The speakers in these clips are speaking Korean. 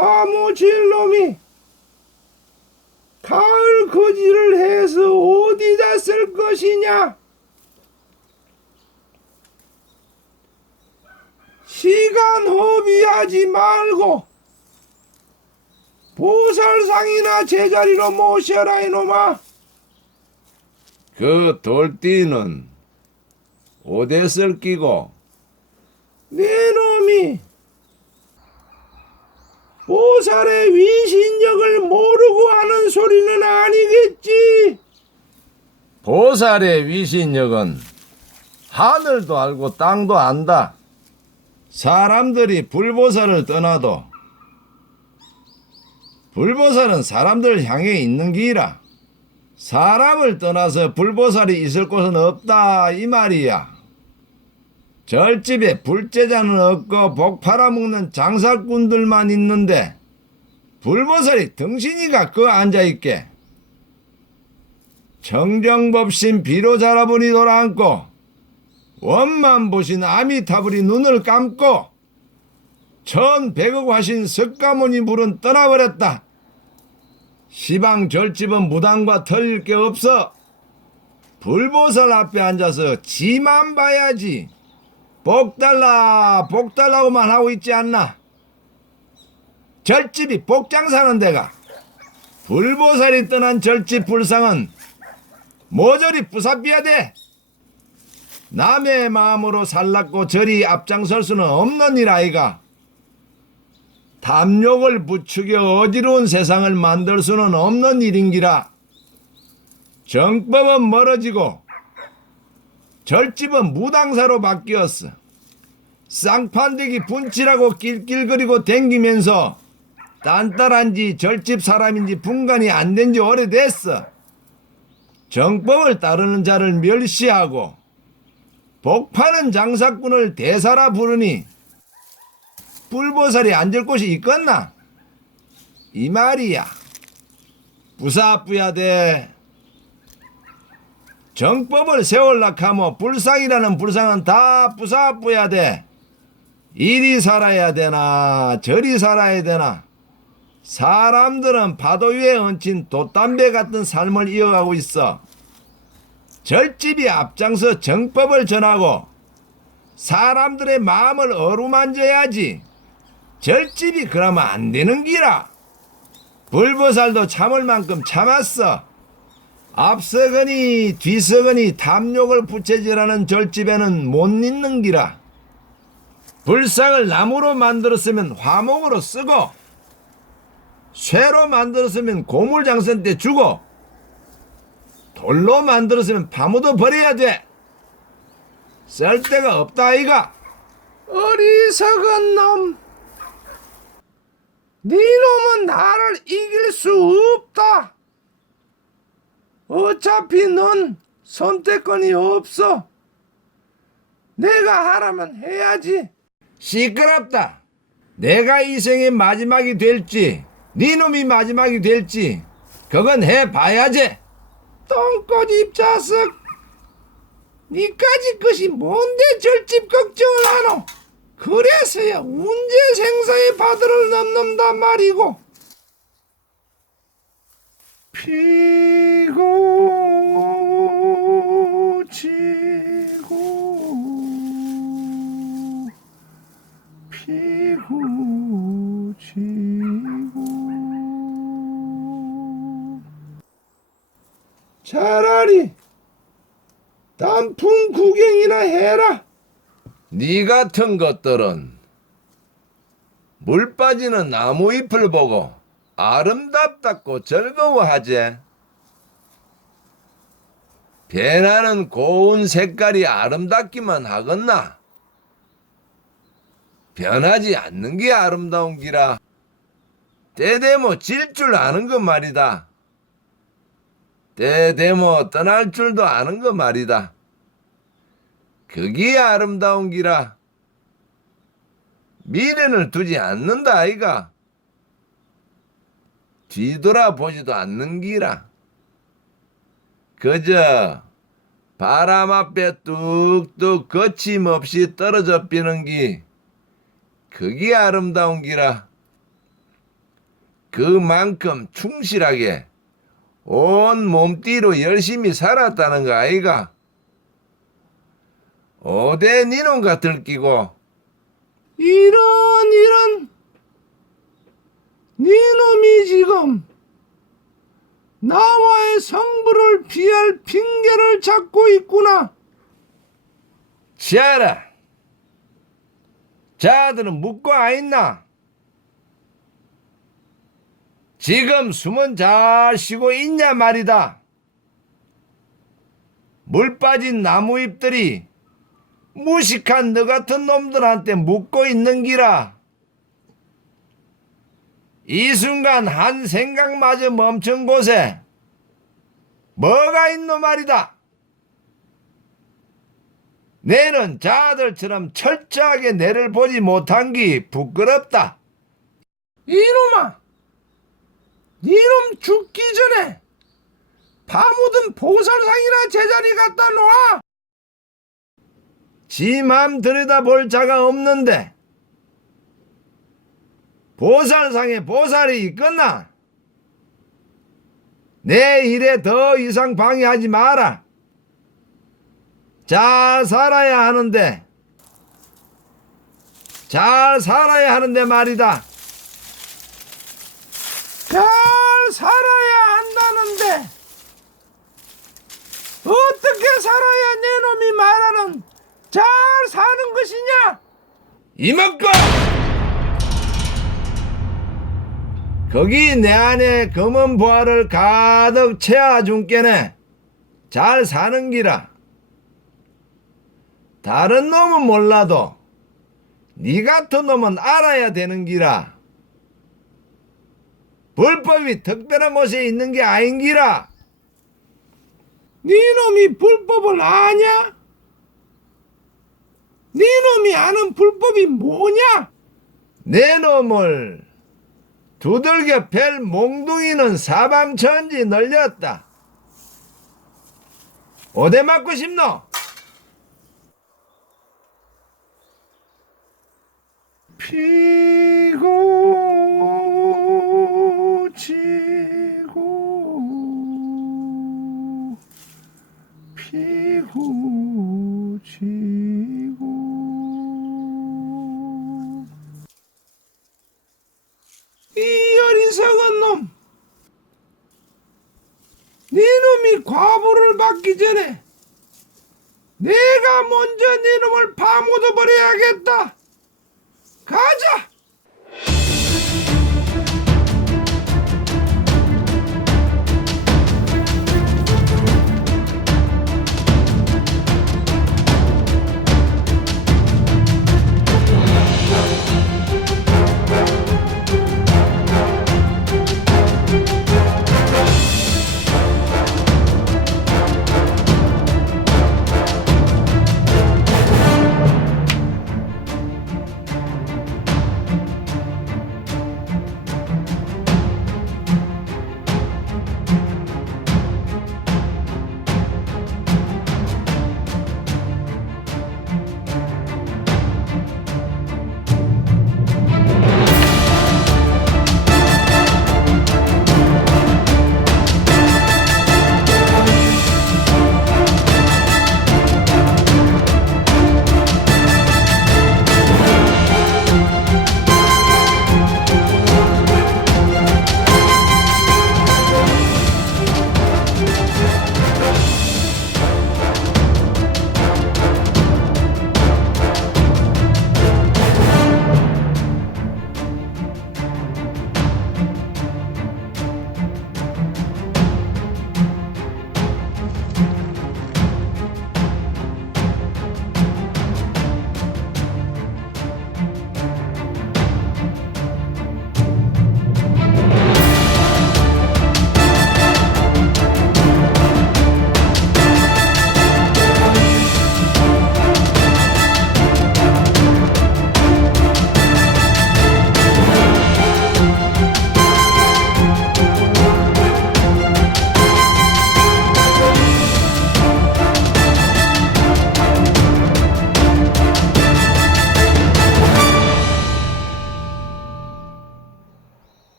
파묻힐 놈이 가을 거지를 해서 어디다 쓸 것이냐? 시간 허비하지 말고 보살상이나 제자리로 모셔라 이놈아. 그 돌띠는 쓸 끼고 내 놈이 보살의 위신력을 모르고 하는 소리는 아니겠지. 보살의 위신력은 하늘도 알고 땅도 안다. 사람들이 불보살을 떠나도 불보살은 사람들 향해 있는 기라. 사람을 떠나서 불보살이 있을 곳은 없다 이 말이야. 절집에 불제자는 없고 복 팔아먹는 장사꾼들만 있는데 불보살이 등신이가 그 앉아있게 청정법신 비로 자라보니 돌아앉고 원만 보신 아미타불이 눈을 감고 천백억 화신 석가모니 불은 떠나버렸다. 시방 절집은 무당과 털릴 게 없어. 불보살 앞에 앉아서 지만 봐야지. 복 달라 복 달라고만 하고 있지 않나. 절집이 복장 사는 데가 불보살이 떠난 절집 불상은 모조리 부사비야 돼. 남의 마음으로 살랐고 저리 앞장설 수는 없는 일 아이가. 탐욕을 부추겨 어지러운 세상을 만들 수는 없는 일인기라. 정법은 멀어지고 절집은 무당사로 바뀌었어. 쌍판대기 분치라고 낄낄거리고 댕기면서 딴따란지 절집 사람인지 분간이 안 된 지 오래됐어. 정법을 따르는 자를 멸시하고 복파는 장사꾼을 대사라 부르니 불보살이 앉을 곳이 있겠나? 이 말이야. 부사부야돼. 정법을 세울락하면 불상이라는 불상은 다 부사부야 돼. 이리 살아야 되나 저리 살아야 되나 사람들은 파도 위에 얹힌 돛담배 같은 삶을 이어가고 있어. 절집이 앞장서 정법을 전하고 사람들의 마음을 어루만져야지. 절집이 그러면 안 되는 기라. 불보살도 참을 만큼 참았어. 앞서거니 뒤서거니 탐욕을 부채질하는 절집에는 못 있는 기라. 불상을 나무로 만들었으면 화목으로 쓰고 쇠로 만들었으면 고물장선 때 주고 돌로 만들었으면 파묻어 버려야 돼. 쓸 데가 없다 아이가. 어리석은 놈. 네 놈은 나를 이길 수 없다. 어차피 넌 선택권이 없어. 내가 하라면 해야지. 시끄럽다. 내가 이 생의 마지막이 될지 네 놈이 마지막이 될지 그건 해봐야지. 똥꼬 입자석. 니까지 것이 뭔데 절집 걱정을 하노? 그래서야 운제 생사의 바다를 넘는단 말이고. 피고 지고 피고 지고 차라리 단풍 구경이나 해라. 네 같은 것들은 물 빠지는 나무 잎을 보고 아름답다고 즐거워하지. 배나는 고운 색깔이 아름답기만 하겠나? 변하지 않는 게 아름다운 기라. 때되모 질 줄 아는 것 말이다. 때되모 떠날 줄도 아는 것 말이다. 그게 아름다운 기라. 미련을 두지 않는다 아이가. 뒤돌아 보지도 않는 기라. 그저 바람 앞에 뚝뚝 거침없이 떨어져 비는 기. 그게 아름다운 기라. 그만큼 충실하게 온 몸띠로 열심히 살았다는 거 아이가? 어디 니놈과 들끼고 이런 이런 니놈이 지금 나와의 성부를 피할 핑계를 찾고 있구나. 지아라 자들은 묻고 아있나? 지금 숨은 잘 쉬고 있냐 말이다. 물 빠진 나무 잎들이 무식한 너 같은 놈들한테 묻고 있는 기라. 이 순간 한 생각마저 멈춘 곳에 뭐가 있노 말이다 내는 자들처럼 철저하게 내를 보지 못한 기 부끄럽다. 이놈아, 니놈 죽기 전에 파묻은 보살상이나 제자리 갖다 놓아. 지맘 들여다볼 자가 없는데 보살상에 보살이 있겠나? 내 일에 더 이상 방해하지 마라. 잘 살아야 하는데 잘 살아야 하는데 말이다. 잘 살아야 한다는데 어떻게 살아야 내 놈이 말하는 잘 사는 것이냐? 이먹고 거기 내 안에 검은 보화를 가득 채워준 게네 잘 사는 기라 다른 놈은 몰라도 네 같은 놈은 알아야 되는 기라 불법이 특별한 곳에 있는 게 아닌 기라 니놈이 불법을 아냐? 니놈이 아는 불법이 뭐냐? 내 놈을 두들겨 팰 몽둥이는 사방천지 널렸다. 어디 맞고 싶노? 피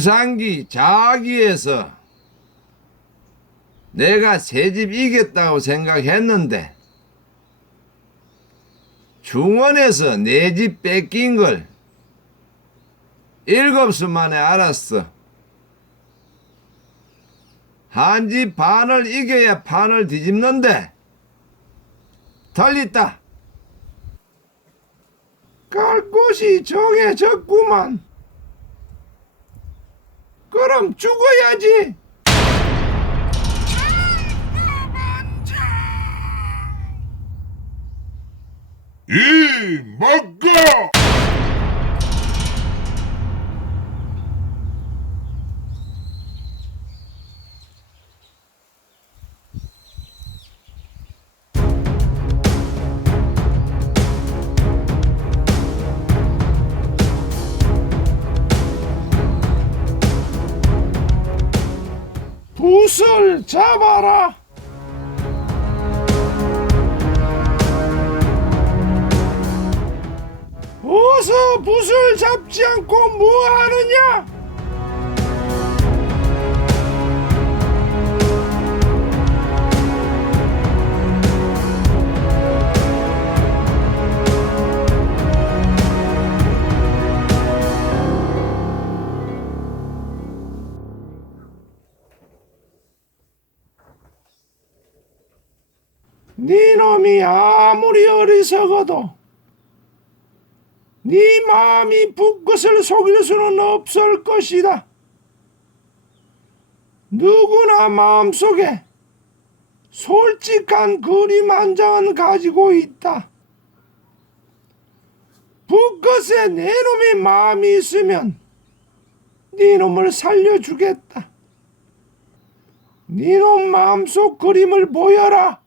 우상기 자기에서 내가 새집 이겼다고 생각했는데 중원에서 내 집 뺏긴 걸 일곱 수 만에 알았어. 한 집 반을 이겨야 판을 뒤집는데 달리다. 갈 곳이 정해졌구만. 그럼 죽어야지. 이 먹고 잡아라. 어서 붓을 잡지 않고 뭐 하느냐? 아무리 어리석어도 네 마음이 붓것을 속일 수는 없을 것이다. 누구나 마음속에 솔직한 그림 한 장은 가지고 있다. 붓것에 내 놈의 마음이 있으면 네 놈을 살려주겠다. 네놈 마음속 그림을 보여라.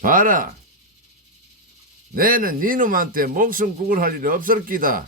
봐라. 내는 니놈한테 목숨 구걸할 일 없을 기다.